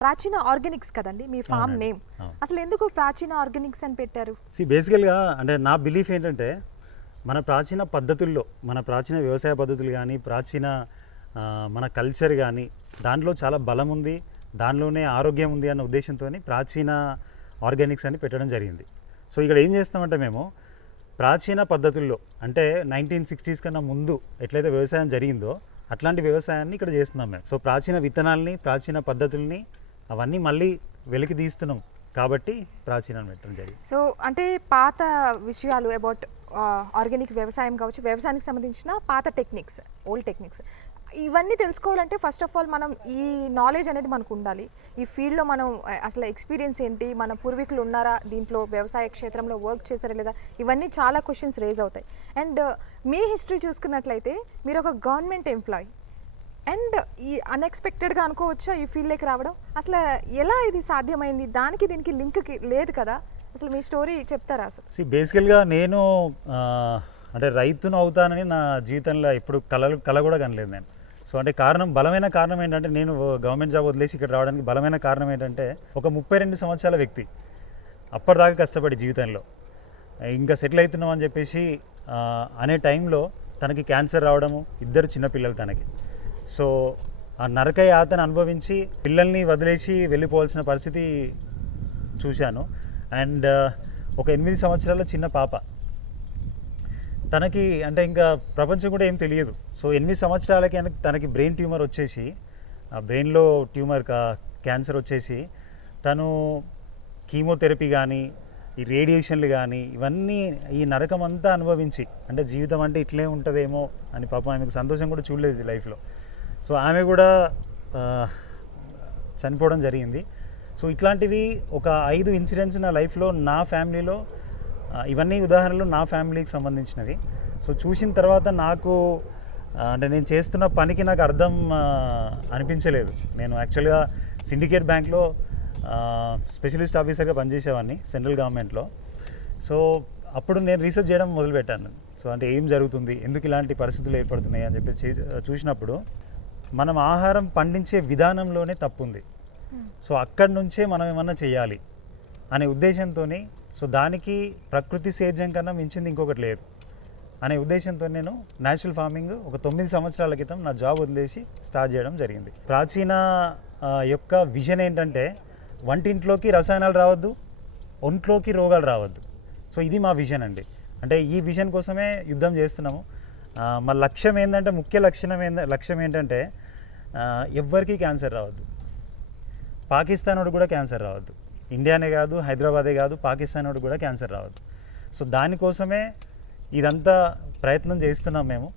ప్రాచీన ఆర్గానిక్స్ కదండి మీ form. Name. అసలు ఎందుకు ప్రాచీన ఆర్గానిక్స్ అని పెట్టారు సి బేసికల్గా అంటే నా బిలీఫ్ ఏంటంటే మన ప్రాచీన పద్ధతుల్లో మన ప్రాచీన వ్యవసాయ పద్ధతులు కానీ ప్రాచీన మన కల్చర్ కానీ దాంట్లో చాలా బలం ఉంది దానిలోనే ఆరోగ్యం ఉంది అన్న ఉద్దేశంతో ప్రాచీన ఆర్గానిక్స్ అని పెట్టడం జరిగింది సో ఇక్కడ ఏం చేస్తామంటే మేము ప్రాచీన పద్ధతుల్లో అంటే నైన్టీన్ సిక్స్టీస్ కన్నా ముందు ఎట్లయితే వ్యవసాయం జరిగిందో అట్లాంటి వ్యవసాయాన్ని ఇక్కడ చేస్తున్నాం మేము సో ప్రాచీన విత్తనాల్ని ప్రాచీన పద్ధతుల్ని అవన్నీ మళ్ళీ వెలికి తీస్తున్నాం కాబట్టి ప్రాచీనం పెట్టడం జరిగింది సో అంటే పాత విషయాలు అబౌట్ ఆర్గానిక్ వ్యవసాయం కావచ్చు వ్యవసాయానికి సంబంధించిన పాత టెక్నిక్స్ ఓల్డ్ టెక్నిక్స్. ఇవన్నీ తెలుసుకోవాలంటే ఫస్ట్ ఆఫ్ ఆల్ మనం ఈ నాలెడ్జ్ అనేది మనకు ఉండాలి. ఈ ఫీల్డ్లో మనం అసలు ఎక్స్పీరియన్స్ ఏంటి మన పూర్వీకులు ఉన్నారా దీంట్లో వ్యవసాయ క్షేత్రంలో వర్క్ చేశారా లేదా ఇవన్నీ చాలా క్వశ్చన్స్ రేజ్ అవుతాయి. అండ్ మీ హిస్టరీ చూసుకున్నట్లయితే మీరు ఒక గవర్నమెంట్ ఎంప్లాయీ అండ్ ఈ అన్ఎక్స్పెక్టెడ్గా అనుకోవచ్చా ఈ ఫీల్డ్లోకి రావడం? అసలు ఎలా ఇది సాధ్యమైంది? దానికి దీనికి లింక్ లేదు కదా? అసలు మీ స్టోరీ చెప్తారా అసలు? సి బేసికల్గా నేను అంటే రైతును అవుతానని నా జీవితంలో ఇప్పుడు కళలు కళ కూడా కనలేదు నేను. సో అంటే కారణం బలమైన కారణం ఏంటంటే నేను గవర్నమెంట్ జాబ్ వదిలేసి ఇక్కడ రావడానికి బలమైన కారణం ఏంటంటే ఒక ముప్పై రెండు సంవత్సరాల వ్యక్తి. అప్పటిదాకా కష్టపడి జీవితంలో. ఇంకా సెటిల్ అవుతున్నాం అని చెప్పేసి అనే టైంలో తనకి క్యాన్సర్ రావడము ఇద్దరు చిన్నపిల్లలు తనకి. సో ఆ నరక యాతను అనుభవించి పిల్లల్ని వదిలేసి వెళ్ళిపోవాల్సిన పరిస్థితి చూశాను. అండ్ ఒక ఎనిమిది సంవత్సరాల చిన్న పాప. తనకి అంటే ఇంకా ప్రపంచం కూడా ఏం తెలియదు. సో ఎనిమిది సంవత్సరాలకి తనకి బ్రెయిన్ ట్యూమర్ వచ్చేసి ఆ బ్రెయిన్లో ట్యూమర్ క్యాన్సర్ వచ్చేసి తను కీమోథెరపీ కానీ ఈ రేడియేషన్లు కానీ ఇవన్నీ ఈ నరకం అంతా అనుభవించి అంటే జీవితం అంటే ఇట్లే ఉంటుందేమో అని పాపం ఆమెకు సంతోషం కూడా చూడలేదు లైఫ్లో. సో ఆమె కూడా చనిపోవడం జరిగింది. సో ఇట్లాంటివి ఒక ఐదు ఇన్సిడెంట్స్ నా లైఫ్లో నా ఫ్యామిలీలో ఇవన్నీ ఉదాహరణలు నా ఫ్యామిలీకి సంబంధించినవి. సో చూసిన తర్వాత నాకు అంటే నేను చేస్తున్న పనికి నాకు అర్థం అనిపించలేదు. నేను యాక్చువల్గా సిండికేట్ బ్యాంక్లో స్పెషలిస్ట్ ఆఫీసర్గా పనిచేసేవాడిని సెంట్రల్ గవర్నమెంట్లో. సో అప్పుడు నేను రీసెర్చ్ చేయడం మొదలుపెట్టాను. సో అంటే ఏం జరుగుతుంది? ఎందుకు ఇలాంటి పరిస్థితులు ఏర్పడుతున్నాయి? అని చెప్పి చే- చూసినప్పుడు మనం ఆహారం పండించే విధానంలోనే తప్పు ఉంది సో అక్కడి నుంచే మనం ఏమన్నా చేయాలి అనే ఉద్దేశంతో సో దానికి ప్రకృతి సేద్యం కన్నా మించింది ఇంకొకటి లేదు. అనే ఉద్దేశంతో నేను న్యాచురల్ ఫార్మింగ్ ఒక తొమ్మిది సంవత్సరాల క్రితం నా జాబ్ వదిలేసి స్టార్ట్ చేయడం జరిగింది. ప్రాచీన యొక్క విజన్ ఏంటంటే వంటింట్లోకి రసాయనాలు రావద్దు ఒంట్లోకి రోగాలు రావద్దు. సో ఇది మా విజన్ అండి. అంటే ఈ విజన్ కోసమే యుద్ధం చేస్తున్నాము. మా లక్ష్యం ఏంటంటే ముఖ్య లక్షణం ఏంద లక్ష్యం ఏంటంటే ఎవ్వరికీ క్యాన్సర్ రావద్దు. పాకిస్తాన్ వాడు కూడా క్యాన్సర్ రావద్దు. ఇండియానే కాదు హైదరాబాదే కాదు పాకిస్తాన్ వాడు కూడా క్యాన్సర్ రావద్దు. సో దానికోసమే ఇదంతా ప్రయత్నం చేస్తున్నాం మేము.